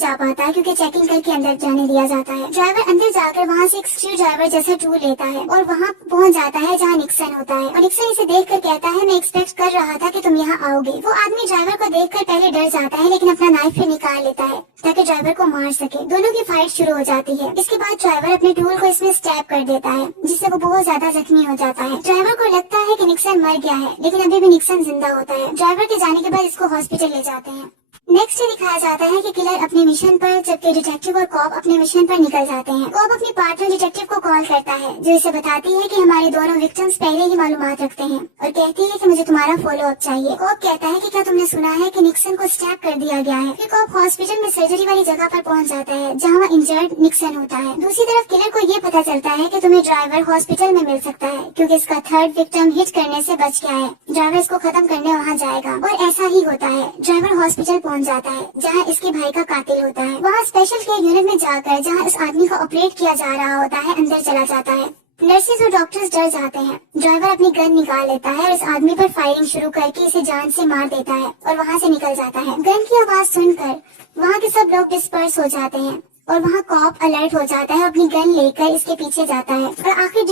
जा पाता है क्योंकि चेकिंग करके अंदर जाने दिया जाता है। ड्राइवर अंदर जाकर वहाँ से एक स्क्रू ड्राइवर जैसा टूल लेता है और वहाँ पहुँच जाता है जहाँ निक्सन होता है, और निक्सन इसे देख कर कहता है, मैं एक्सपेक्ट कर रहा था कि तुम यहाँ आओगे। वो आदमी ड्राइवर को देखकर पहले डर जाता है, लेकिन अपना नाइफ फिर निकाल लेता है ताकि ड्राइवर को मार सके। दोनों की फाइट शुरू हो जाती है। इसके बाद ड्राइवर अपने टूल को इसमें स्टैब कर देता है, जिससे वो बहुत ज्यादा जख्मी हो जाता है। ड्राइवर को लगता है कि निक्सन मर गया है, लेकिन अभी भी निक्सन जिंदा होता है। ड्राइवर के जाने के बाद इसको हॉस्पिटल ले जाते हैं। नेक्स्ट डे दिखाया जाता है कि किलर अपने मिशन पर, जबकि डिटेक्टिव और कॉप अपने मिशन पर निकल जाते हैं। कॉप अपनी पार्टनर डिटेक्टिव को कॉल करता है, जो इसे बताती है कि हमारे दोनों विक्टिम्स पहले ही मालूमात रखते हैं, और कहती है कि मुझे तुम्हारा फॉलो अप चाहिए। कॉप कहता है कि क्या तुमने सुना है कि निक्सन को स्टैब कर दिया गया है। फिर कॉप हॉस्पिटल में सर्जरी वाली जगह पर पहुंच जाता है, जहाँ इंजर्ड निक्सन होता है। दूसरी तरफ किलर को ये पता चलता है कि तुम्हें ड्राइवर हॉस्पिटल में मिल सकता है, क्योंकि इसका थर्ड विक्टिम हिट करने से बच गया है। ड्राइवर इसको खत्म करने वहाँ जाएगा, और ऐसा ही होता है। ड्राइवर हॉस्पिटल पहुँच जाता है जहाँ इसके भाई का कातिल होता है। वहाँ स्पेशल केयर यूनिट में जाकर जहाँ इस आदमी को ऑपरेट किया जा रहा होता है, अंदर चला जाता है। नर्सेज और डॉक्टर्स डर जाते हैं। ड्राइवर अपनी गन निकाल लेता है और इस आदमी पर फायरिंग शुरू करके इसे जान से मार देता है और वहाँ से निकल जाता है। गन की आवाज सुनकर वहाँ के सब लोग डिस्पर्स हो जाते हैं, और वहाँ कॉप अलर्ट हो जाता है, अपनी गन लेकर इसके पीछे जाता है और आखिर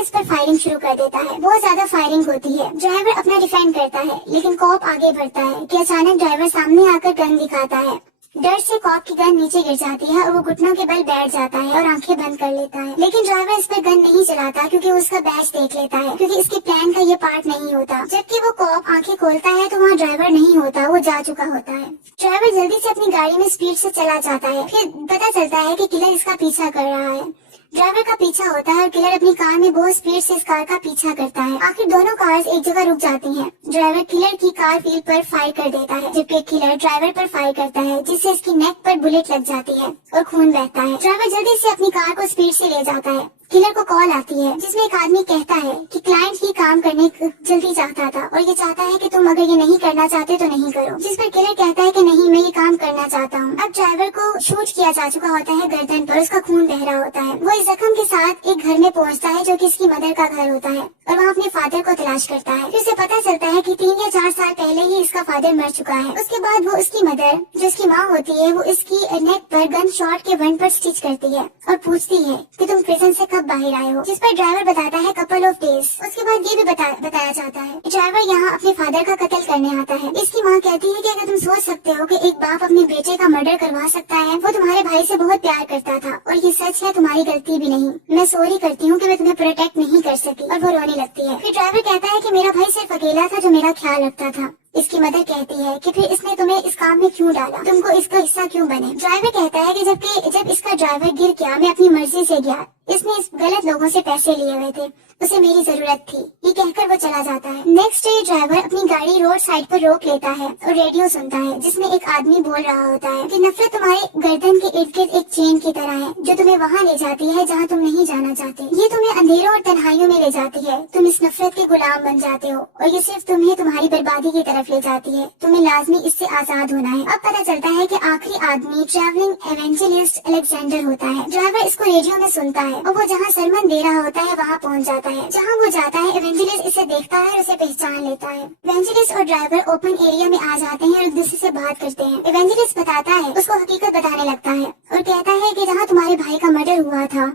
इस पर फायरिंग शुरू कर देता है। बहुत ज्यादा फायरिंग होती है। ड्राइवर अपना डिफेंड करता है, लेकिन कॉप आगे बढ़ता है कि अचानक ड्राइवर सामने आकर गन दिखाता है। डर से कॉप की गन नीचे गिर जाती है और वो घुटनों के बल बैठ जाता है और आंखें बंद कर लेता है। लेकिन ड्राइवर इस पर गन नहीं चलाता, क्योंकि वो उसका बैच देख लेता है, क्योंकि इसके प्लान का ये पार्ट नहीं होता। जबकि वो कॉप आंखें खोलता है तो वहाँ ड्राइवर नहीं होता, वो जा चुका होता है। ड्राइवर जल्दी से अपनी गाड़ी में स्पीड से चला जाता है। फिर पता चलता है कि किलर इसका पीछा कर रहा है। ड्राइवर का पीछा होता है और किलर अपनी कार में बहुत स्पीड से इस कार का पीछा करता है। आखिर दोनों कार्स एक जगह रुक जाती हैं। ड्राइवर किलर की कार व्हील पर फायर कर देता है, जबकि किलर ड्राइवर पर फायर करता है, जिससे इसकी नेक पर बुलेट लग जाती है और खून बहता है। ड्राइवर जल्दी से अपनी कार को स्पीड से ले जाता है। किलर को कॉल आती है, जिसमें एक आदमी कहता है कि क्लाइंट ही काम करने जल्दी चाहता था और ये चाहता है कि तुम अगर ये नहीं करना चाहते तो नहीं करो। जिस पर किलर कहता है कि नहीं, मैं ये काम करना चाहता हूँ। अब ड्राइवर को शूट किया जा चुका होता है गर्दन पर, उसका खून बह रहा होता है। वो इस जख्म के साथ एक घर में पहुँचता है, जो कि इसकी मदर का घर होता है, और वहाँ अपने फादर को तलाश करता है। फिर उसे पता चलता है कि 3 या 4 साल पहले ही इसका फादर मर चुका है। उसके बाद वो उसकी मदर, जो उसकी माँ होती है, वो इसकी नेक पर गन शॉट के वंड पर स्टिच करती है और पूछती है कि तुम प्रिजन से कब बाहर आए हो, जिस पर ड्राइवर बताता है कपल ऑफ डेज। उसके बाद ये भी बताया जाता है ड्राइवर यहाँ अपने फादर का कत्ल करने आता है। इसकी माँ कहती है कि अगर तुम सोच सकते हो कि एक बाप अपने बेटे का मर्डर करवा सकता है, वो तुम्हारे भाई से बहुत प्यार करता था और ये सच है, तुम्हारी गलती भी नहीं। मैं सॉरी करती हूँ कि मैं तुम्हें प्रोटेक्ट नहीं कर सकी, और वो रोने लगती है। फिर ड्राइवर कहता है कि मेरा भाई सिर्फ अकेला था जो मेरा ख्याल रखता था। इसकी मदर कहती है कि फिर इसने तुम्हें इस काम में क्यों डाला, तुमको इसका हिस्सा क्यों बने। ड्राइवर कहता है कि जब इसका ड्राइवर गिर गया, मैं अपनी मर्जी से गया, इसने इस गलत लोगों से पैसे लिए हुए थे, उसे मेरी जरूरत थी, ये कहकर वो चला जाता है। नेक्स्ट डे ड्राइवर अपनी गाड़ी रोड साइड पर रोक लेता है और रेडियो सुनता है, जिसमें एक आदमी बोल रहा होता है कि नफरत तुम्हारे गर्दन के इर्द गिर्द एक चेन की तरह है, जो तुम्हें वहाँ ले जाती है जहाँ तुम नहीं जाना चाहते। ये तुम्हें अंधेरों और तन्हाइयों में ले जाती है, तुम इस नफरत के गुलाम बन जाते हो और ये सिर्फ तुम्हें तुम्हारी बर्बादी की तरफ ले जाती है। तुम्हें लाजमी इससे आजाद होना है। अब पता चलता है कि आखिरी आदमी ट्रैवलिंग एवेंजलिस्ट अलेक्जेंडर होता है। ड्राइवर इसको रेडियो में सुनता है और वो जहाँ सरमन दे रहा होता है वहाँ पहुँच जाता है। जहाँ वो जाता है, एवेंजलिस्ट इसे देखता है और उसे पहचान लेता है। एवेंजलिस्ट और ड्राइवर ओपन एरिया में आ जाते हैं और एक दूसरे से बात करते हैं। एवेंजलिस्ट बताता है, उसको हकीकत बताने लगता है और कहता है कि जहाँ तुम्हारे भाई का मर्डर हुआ था,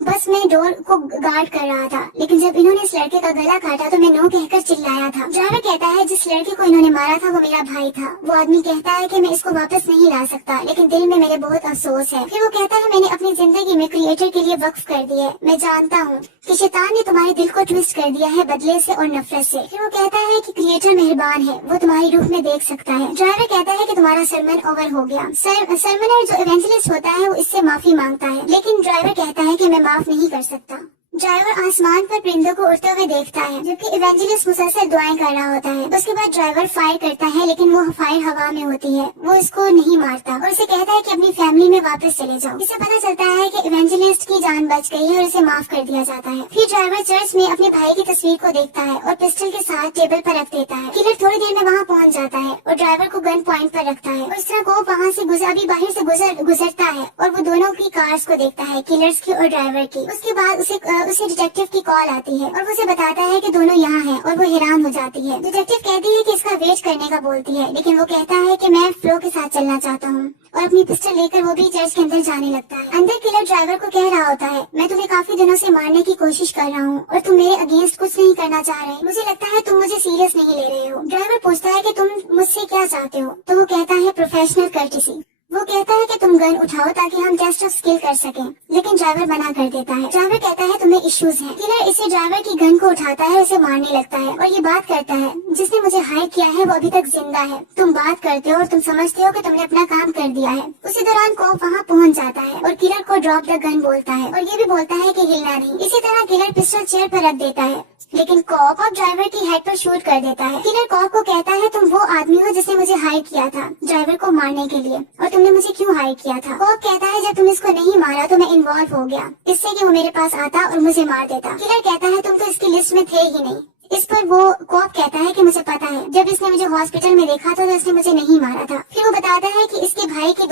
बस मैं डोर को गार्ड कर रहा था, लेकिन जब इन्होंने इस लड़के का गला काटा तो मैं नो कहकर चिल्लाया था। ड्राइवर कहता है जिस लड़के को इन्होंने मारा था वो मेरा भाई था। वो आदमी कहता है कि मैं इसको वापस नहीं ला सकता, लेकिन दिल में मेरे बहुत अफसोस है। फिर वो कहता है मैंने अपनी जिंदगी में क्रिएटर के लिए वक्फ कर दी है। मैं जानता हूँ कि शैतान ने तुम्हारे दिल को ट्विस्ट कर दिया है बदले से और नफरत से। फिर वो कहता है कि क्रिएटर मेहरबान है, वो तुम्हारी रूह में देख सकता है। ड्राइवर कहता है कि तुम्हारा सरमन ओवर हो गया। सरमनर जो इवेंजलिस्ट होता है वो इससे माफी मांगता है, लेकिन ड्राइवर कहता है कि मैं माफ नहीं कर सकता। ड्राइवर आसमान पर परिंदों को उड़ते हुए देखता है, जबकि इवेंजलिस्ट मुसलसल दुआएं कर रहा होता है। उसके बाद ड्राइवर फायर करता है, लेकिन वो फायर हवा में होती है, वो इसको नहीं मारता और उसे कहता है कि अपनी फैमिली में वापस चले जाओ। इसे पता चलता है कि इवेंजलिस्ट की जान बच गई है और इसे माफ कर दिया जाता है। फिर ड्राइवर चर्च में अपने भाई की तस्वीर को देखता है और पिस्टल के साथ टेबल पर रख देता है। किलर थोड़ी देर में वहाँ पहुँच जाता है और ड्राइवर को गन पॉइंट पर रखता है और इस तरह को वहाँ से बाहर से गुजरता है और वो दोनों की कार्स को देखता है, किलर्स की और ड्राइवर की। उसके बाद उसे डिटेक्टिव की कॉल आती है और वो उसे बताता है कि दोनों यहाँ हैं और वो हैरान हो जाती है। डिटेक्टिव कहती है कि इसका वेट करने का बोलती है, लेकिन वो कहता है कि मैं फ्लो के साथ चलना चाहता हूँ और अपनी पिस्टल लेकर वो भी चर्च के अंदर जाने लगता है। अंदर किलर ड्राइवर को कह रहा होता है, मैं तुम्हें काफी दिनों से मारने की कोशिश कर रहा हूँ और तुम मेरे अगेंस्ट कुछ नहीं करना चाह रहे। मुझे लगता है तुम मुझे सीरियस नहीं ले रहे हो। ड्राइवर पूछता है कि तुम मुझसे क्या चाहते हो, तो वो कहता है प्रोफेशनल कर्टिसी। वो कहता है कि तुम गन उठाओ ताकि हम टेस्ट ऑफ स्किल कर सकें, लेकिन ड्राइवर मना कर देता है। ड्राइवर कहता है तुम्हें इश्यूज हैं। किलर इसे ड्राइवर की गन को उठाता है और उसे मारने लगता है और ये बात करता है, जिसने मुझे हायर किया है वो अभी तक जिंदा है। तुम बात करते हो और तुम समझते हो कि तुमने अपना काम कर दिया है। उसी दौरान कॉप वहाँ पहुँच जाता है और किलर को ड्रॉप द गन बोलता है और ये भी बोलता है कि हिलना नहीं। इसी तरह किलर पिस्टल चेयर पर रख देता है, लेकिन कॉप अब ड्राइवर की हेड पर शूट कर देता है। किलर कॉप को कहता है तुम वो आदमी हो जिसने मुझे हायर किया था ड्राइवर को मारने के लिए, और तुमने मुझे क्यों हायर किया था। कॉप कहता है जब तुम इसको नहीं मारा तो मैं इन्वॉल्व हो गया इससे कि वो मेरे पास आता और मुझे मार देता। किलर कहता है तुम तो इसकी लिस्ट में थे ही नहीं। इस पर वो कॉप कहता है कि मुझे पता है, जब इसने मुझे हॉस्पिटल में देखा था तो इसने मुझे नहीं मारा था। फिर वो बताता है कि इसके भाई की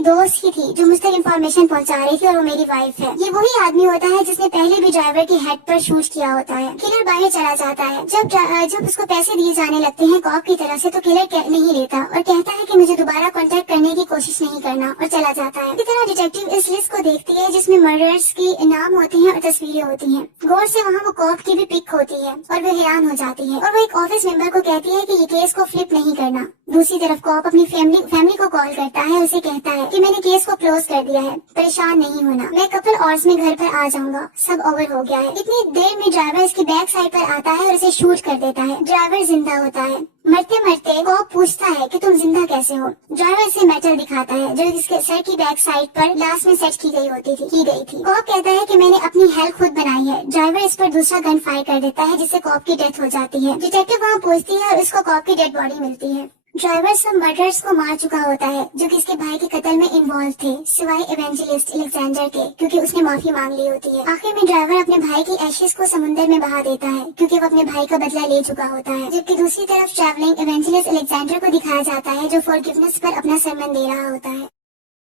दोस्त ही थी जो मुझ तक इन्फॉर्मेशन पहुंचा रही थी और वो मेरी वाइफ है। ये वही आदमी होता है जिसने पहले भी ड्राइवर की हेड पर शूट किया होता है। किलर बाहर चला जाता है। जब उसको पैसे दिए जाने लगते हैं कॉप की तरफ से, तो किलर नहीं लेता और कहता है कि मुझे दोबारा कॉन्टेक्ट करने की कोशिश नहीं करना, और चला जाता है। इसी तरह डिटेक्टिव इस लिस्ट को देखती है जिसमें मर्डर्स की नाम होती है और तस्वीरें होती है। गौर से वहाँ वो कॉप की भी पिक होती है और वो हैरान हो जाती है और वो एक ऑफिस मेंबर को कहती है कि ये केस को फ्लिप नहीं करना। दूसरी तरफ कॉप अपनी फैमिली को कॉल करता है और उसे कहता है कि मैंने केस को क्लोज कर दिया है, परेशान नहीं होना, मैं कपल आवर्स में घर पर आ जाऊंगा, सब ओवर हो गया है। इतनी देर में ड्राइवर इसकी बैक साइड पर आता है और उसे शूट कर देता है। ड्राइवर जिंदा होता है। मरते मरते कॉप पूछता है कि तुम जिंदा कैसे हो। ड्राइवर इसे मेटल दिखाता है जो इसके सर की बैक साइड पर लास्ट में सेट की गई थी। कॉप कहता है कि मैंने अपनी हेल्थ खुद बनाई है। ड्राइवर इस पर दूसरा गन फायर कर देता है जिससे कॉप की डेथ हो जाती है। डिटेक्टिव वहाँ पहुँचती है और उसको कॉप की डेड बॉडी मिलती है। ड्राइवर सब मर्डर्स को मार चुका होता है जो कि इसके भाई के कत्ल में इन्वॉल्व थे, सिवाय इवेंजलिस्ट अलेक्जेंडर के, क्योंकि उसने माफी मांग ली होती है। आखिर में ड्राइवर अपने भाई की एशेस को समुद्र में बहा देता है क्योंकि वो अपने भाई का बदला ले चुका होता है। जबकि दूसरी तरफ ट्रैवलिंग इवेंजलिस्ट अलेक्जेंडर को दिखाया जाता है जो फॉरगिवनेस पर अपना सरमन दे रहा होता है।